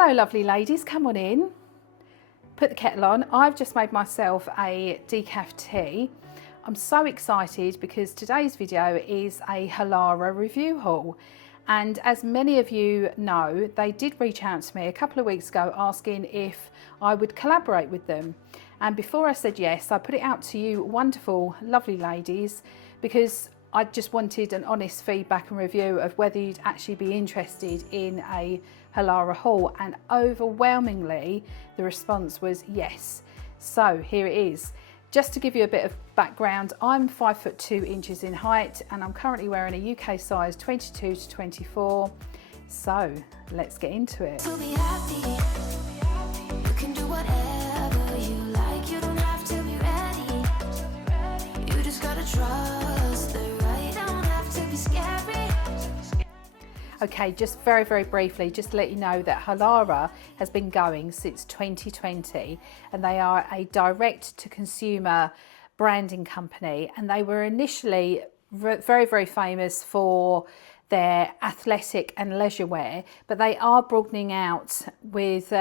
Hello lovely ladies, come on in, put the kettle on. I've just made myself a decaf tea. I'm so excited because today's video is a Halara review haul, and as many of you know, they did reach out to me a couple of weeks ago asking if I would collaborate with them, and before I said yes, I put it out to you wonderful lovely ladies because I just wanted an honest feedback and review of whether you'd actually be interested in a Halara haul, and overwhelmingly the response was yes. So here it is. Just to give you a bit of background, I'm 5'2" in height and I'm currently wearing a UK size 22 to 24. So let's get into it. To be happy, you can do whatever you like. You don't have to be ready. You just gotta trust the right. Don't have to be scary. Okay, just very briefly, just to let you know that Halara has been going since 2020 and they are a direct to consumer branding company, and they were initially very famous for their athletic and leisure wear, but they are broadening out with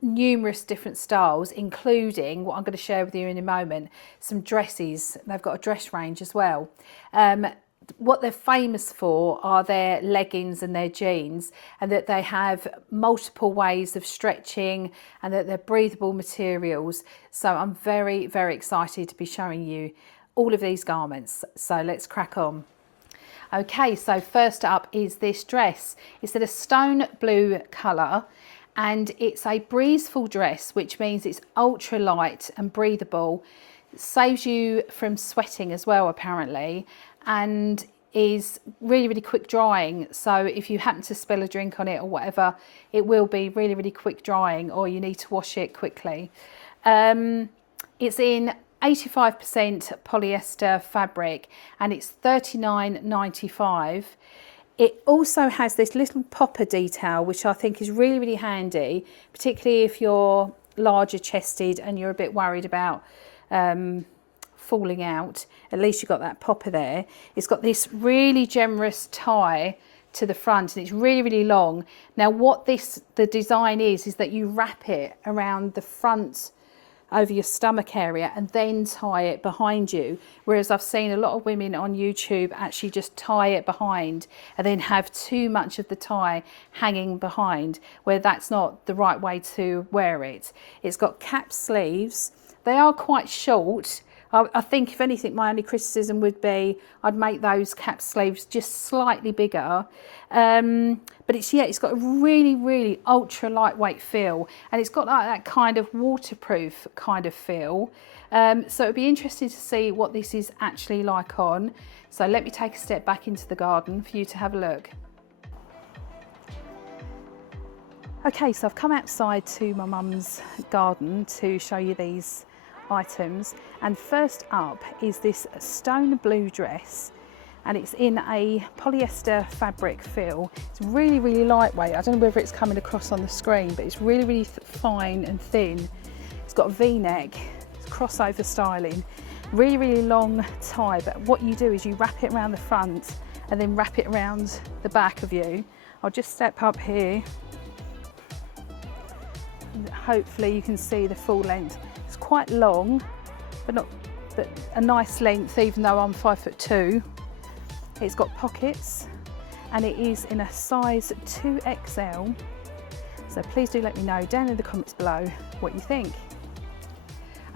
numerous different styles, including what I'm going to share with you in a moment, some dresses. They've got a dress range as well. What they're famous for are their leggings and their jeans, and that they have multiple ways of stretching and that they're breathable materials. So I'm very excited to be showing you all of these garments. So let's crack on. Okay, so first up is this dress. It's in a stone blue colour and it's a Breezeful dress, which means it's ultra light and breathable. It saves you from sweating as well apparently, and is really quick drying. So if you happen to spill a drink on it or whatever, it will be really quick drying, or you need to wash it quickly. It's in 85% polyester fabric and it's $39.95. It also has this little popper detail, which I think is really handy, particularly if you're larger chested and you're a bit worried about falling out. At least you've got that popper there. It's got this really generous tie to the front and it's really long. Now what the design is that you wrap it around the front over your stomach area and then tie it behind you, whereas I've seen a lot of women on YouTube actually just tie it behind and then have too much of the tie hanging behind, where that's not the right way to wear it. It's got cap sleeves. They are quite short. I think if anything, my only criticism would be I'd make those cap sleeves just slightly bigger. But it's got a really ultra lightweight feel, and it's got like that kind of waterproof kind of feel. So it'd be interesting to see what this is actually like on. So let me take a step back into the garden for you to have a look. Okay, so I've come outside to my mum's garden to show you these items, and first up is this stone blue dress, and it's in a polyester fabric feel. It's really lightweight. I don't know whether it's coming across on the screen, but it's really fine and thin. It's got a v-neck, it's crossover styling, really long tie, but what you do is you wrap it around the front and then wrap it around the back of you. I'll just step up here. Hopefully you can see the full length. It's quite long, but a nice length, even though I'm 5'2". It's got pockets and it is in a size 2XL. So please do let me know down in the comments below what you think.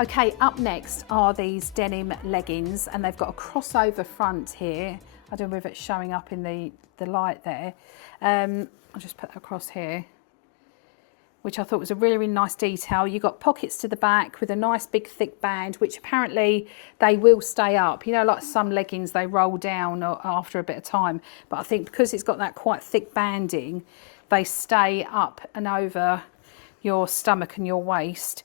Okay, up next are these denim leggings, and they've got a crossover front here. I don't know if it's showing up in the light there. I'll just put that across here, which I thought was a really nice detail. You've got pockets to the back with a nice big thick band, which apparently they will stay up. You know, like some leggings, they roll down after a bit of time. But I think because it's got that quite thick banding, they stay up and over your stomach and your waist.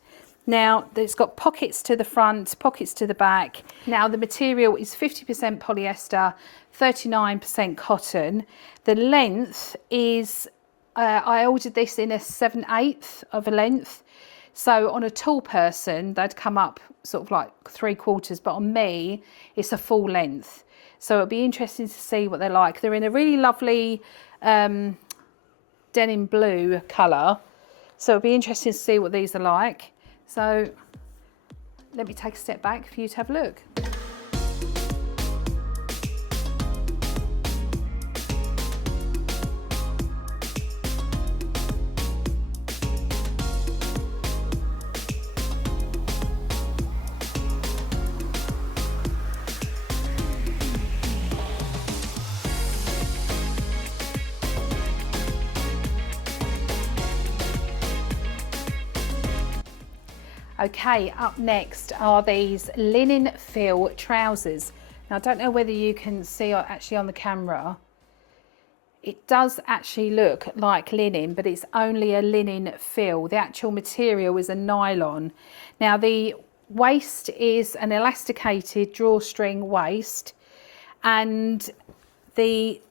Now, it's got pockets to the front, pockets to the back. Now, the material is 50% polyester, 39% cotton. The length is I ordered this in a 7/8 of a length. So on a tall person, they'd come up sort of like 3/4, but on me, it's a full length. So it'll be interesting to see what they're like. They're in a really lovely denim blue colour. So it'll be interesting to see what these are like. So let me take a step back for you to have a look. Okay, up next are these linen feel trousers. Now I don't know whether you can see actually on the camera. It does actually look like linen, but it's only a linen feel. The actual material is a nylon. Now the waist is an elasticated drawstring waist, and the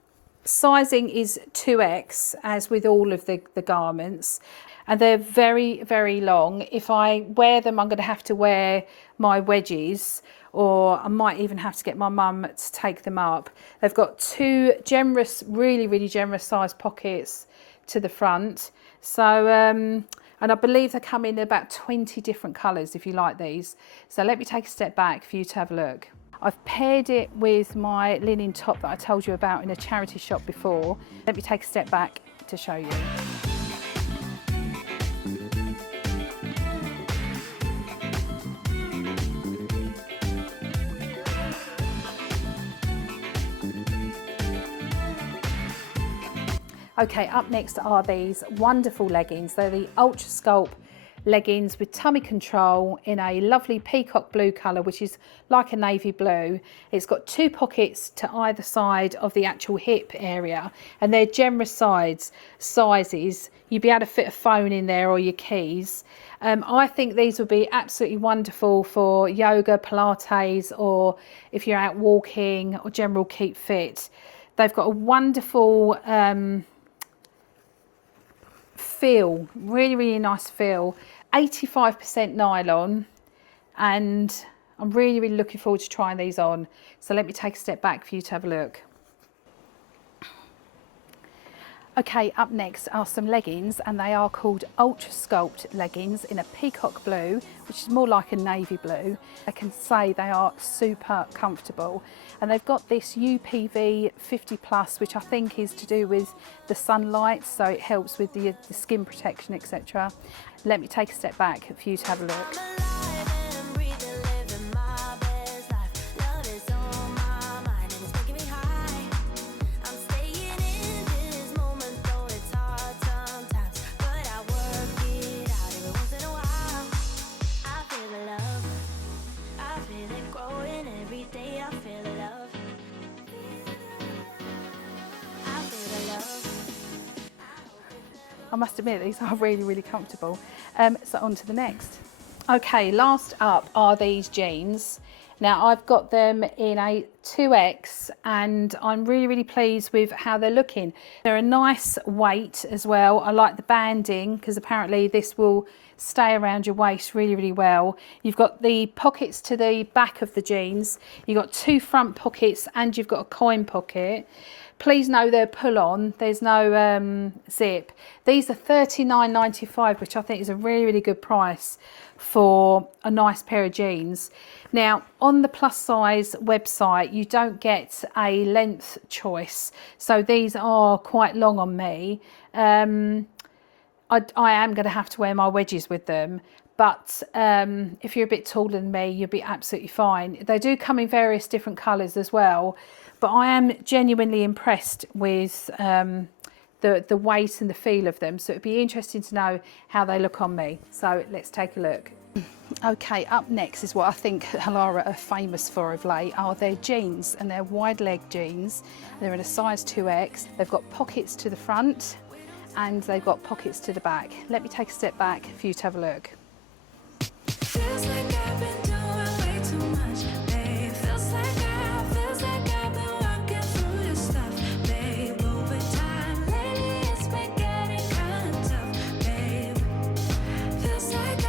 sizing is 2X, as with all of the garments, and they're very, very long. If I wear them, I'm going to have to wear my wedges, or I might even have to get my mum to take them up. They've got two generous, really, really generous size pockets to the front. So, and I believe they come in about 20 different colours if you like these. So let me take a step back for you to have a look. I've paired it with my linen top that I told you about in a charity shop before. Let me take a step back to show you. Okay, up next are these wonderful leggings. They're the Ultrasculpt leggings with tummy control in a lovely peacock blue colour, which is like a navy blue. It's got two pockets to either side of the actual hip area, and they're generous sizes. You'd be able to fit a phone in there or your keys. I think these would be absolutely wonderful for yoga, Pilates, or if you're out walking or general keep fit. They've got a wonderful feel, really, really nice feel. 85% nylon, and I'm really, really looking forward to trying these on. So let me take a step back for you to have a look. Okay, up next are some leggings, and they are called Ultrasculpt leggings in a peacock blue, which is more like a navy blue. I can say they are super comfortable, and they've got this UPV 50+, which I think is to do with the sunlight, so it helps with the skin protection, etc. Let me take a step back for you to have a look. I must admit, these are really, really comfortable. So on to the next. Okay, last up are these jeans. Now I've got them in a 2X, and I'm really, really pleased with how they're looking. They're a nice weight as well. I like the banding because apparently this will stay around your waist really, really well. You've got the pockets to the back of the jeans. You've got two front pockets, and you've got a coin pocket. Please know they're pull on, there's no zip. These are $39.95, which I think is a really, really good price for a nice pair of jeans. Now, on the Plus Size website, you don't get a length choice. So these are quite long on me. I am going to have to wear my wedges with them. But if you're a bit taller than me, you'll be absolutely fine. They do come in various different colours as well. But I am genuinely impressed with the weight and the feel of them. So it'd be interesting to know how they look on me. So let's take a look. Okay, up next is what I think Halara are famous for of late, are their jeans, and they're wide leg jeans. They're in a size 2X. They've got pockets to the front and they've got pockets to the back. Let me take a step back for you to have a look. Feels like I've been doing way too much, babe. Feels like I've been working through this stuff, babe. Over time, lately it's been getting kind of tough, babe. Feels like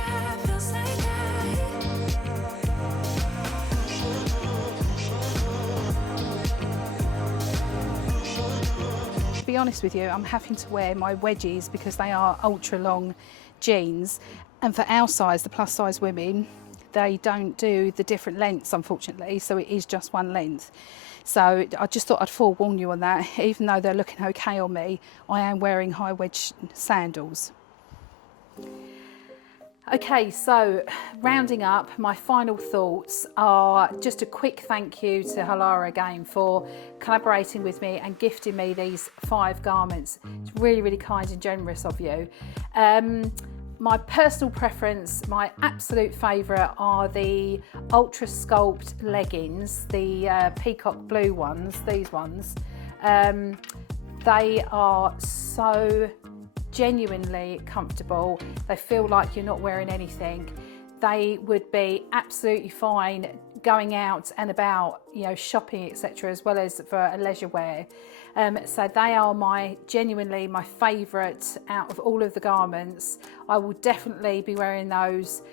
To be be honest with you, I'm having to wear my wedgies because they are ultra long jeans, and for our size, the plus size women, they don't do the different lengths, unfortunately, so it is just one length. So I just thought I'd forewarn you on that. Even though they're looking okay on me, I am wearing high wedge sandals. Okay, so rounding up, my final thoughts are just a quick thank you to Halara again for collaborating with me and gifting me these 5 garments. It's really, really kind and generous of you. My personal preference, my absolute favourite, are the Ultrasculpt Leggings, the peacock blue ones, these ones. They are so genuinely comfortable. They feel like you're not wearing anything. They would be absolutely fine going out and about, you know, shopping, etc., as well as for a leisure wear. So they are genuinely my favourite out of all of the garments. I will definitely be wearing those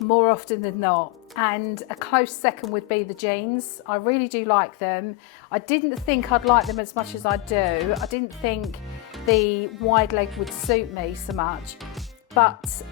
more often than not. And a close second would be the jeans. I really do like them. I didn't think I'd like them as much as I do. I didn't think the wide leg would suit me so much, but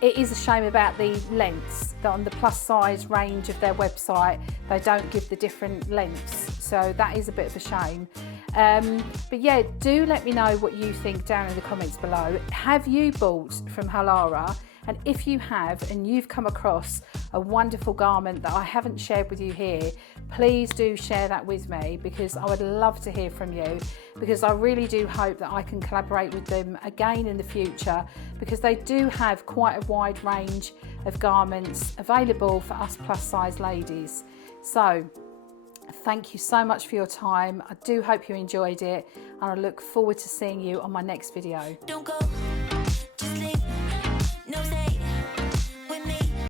it is a shame about the lengths, that on the plus size range of their website they don't give the different lengths, so that is a bit of a shame. But yeah, do let me know what you think down in the comments below. Have you bought from Halara? And if you have, and you've come across a wonderful garment that I haven't shared with you here, please do share that with me, because I would love to hear from you, because I really do hope that I can collaborate with them again in the future, because they do have quite a wide range of garments available for us plus size ladies. So thank you so much for your time. I do hope you enjoyed it, and I look forward to seeing you on my next video. Don't go, just leave.